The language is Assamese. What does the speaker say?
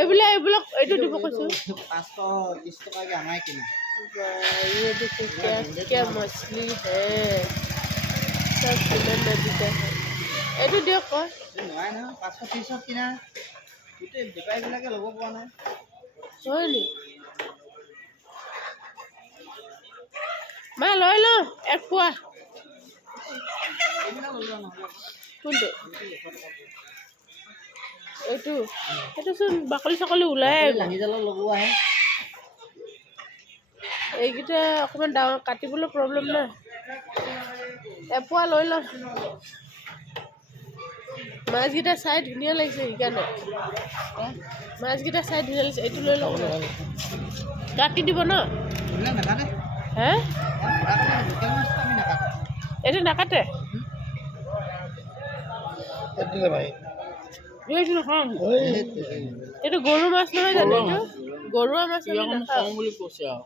এইবিলাক এইটো দিব কৈছো 530 टका के हमारे किना ये देखो क्या मछली है सब किना नदी का है এইটো দিয়ক কয় নহয় না 530 কিনা গোটে বেপাৰী বিলাকে ল'ব পৰা নাই হয় নি মা লৈ ল এক পোৱা কোনটো এইটো চোন বাকলি চাকলি ওলাই লাঙি জাল লগোৱা আহে এইকেইটা অকণমান ডাঙৰ কাটিবলৈ প্ৰব্লেম নাই এপোৱা লৈ ল মাছকেইটা চাই ধুনীয়া লাগিছে সেইকাৰণে মাছকেইটা চাই ধুনীয়া লাগিছে এইটো লৈ লওক কাটি দিব ন হে এইটো নাকাটে এইটো গৰু মাছ নহয় জানো এইটো গৰুৱা মাছ আমি নাখাওঁ বুলি কৈছে আৰু